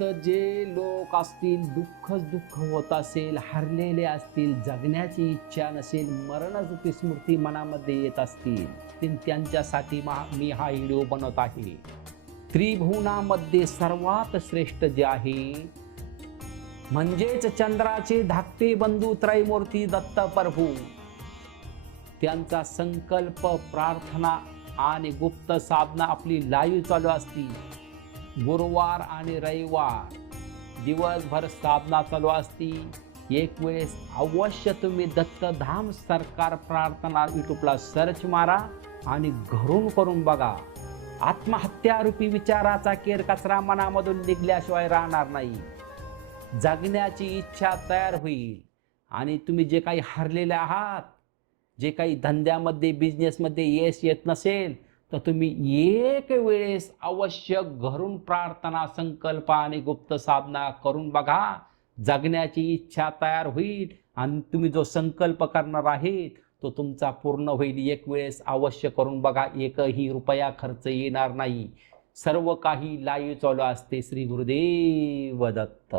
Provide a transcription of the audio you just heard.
जास्त जे लोक असतील दुःखच दुःख होत असेल हरलेले असतील जगण्याची इच्छा नसेल मरणरूपी स्मृती मनामध्ये येत असतील त्यांच्यासाठी मी हा व्हिडिओ बनवत आहे. त्रिभुवनामध्ये सर्वात श्रेष्ठ जे आहे म्हणजेच चंद्राचे धाकटे बंधू त्रैमूर्ती दत्त प्रभू. त्यांचा संकल्प प्रार्थना आणि गुप्त साधना आपली लाईव्ह चालू असती. गुरुवार आणि रविवार दिवसभर साधना चालू असती. एक वेळेस अवश्य तुम्ही दत्तधाम सरकार प्रार्थना यूट्यूबला सर्च मारा आणि घरून करून बघा. आत्महत्यारूपी विचाराचा केर कचरा मनामधून निघल्याशिवाय राहणार नाही. जगण्याची इच्छा तयार होईल. आणि तुम्ही जे काही हरलेले आहात जे काही धंद्यामध्ये बिझनेसमध्ये यश येत नसेल तर तुम्ही एक वेळेस अवश्य घरून प्रार्थना संकल्प आणि गुप्त साधना करून बघा. जगण्याची इच्छा तयार होईल आणि तुम्ही जो संकल्प करणार आहे तो तुमचा पूर्ण होईल. एक वेळेस अवश्य करून बघा. एकही रुपया खर्च येणार नाही. सर्व काही लाईव चालू असते. श्री गुरुदेव दत्त.